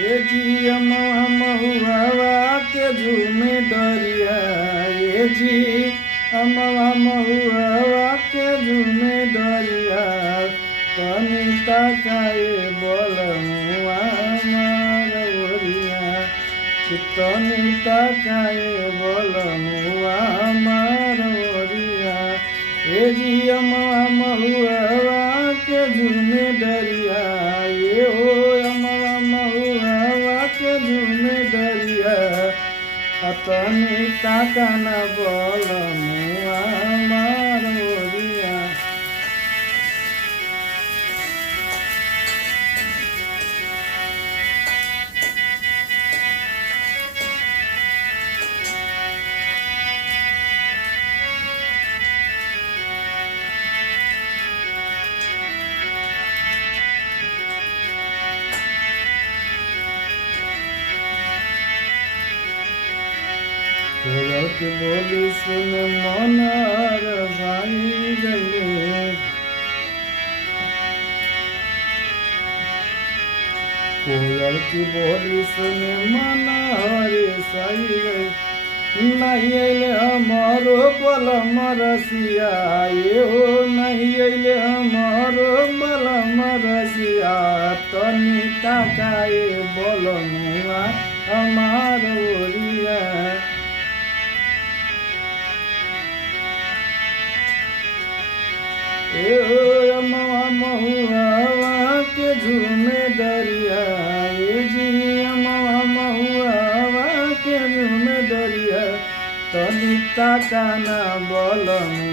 ये जी महुआ के झूमे दरिया, ये जी महुआ के झूमे दरिया, तनी ताकाए बलमुआ मार ओरिया, तनी ताकाए बलमुआ मार ओरिया। ये जी महुआ के झूमे दरिया, ये हो महुआ के झूमे दरिया, तनी ताकाना बलमुआ मार ओरिया। कोयल के बोली सुन मनार भाई गए, कोयल की बोली सुन मनार साई गए। नहीं अले हमारो बलम रसिया, ये हो नहीं अले हमारो बलम रसिया, तनी ताकाए बलमुआ हमार ओरिया। महुआ के झूमे दरिया, ये जी महुआ के झूमे दरिया, तनी ताकाना बलमुआ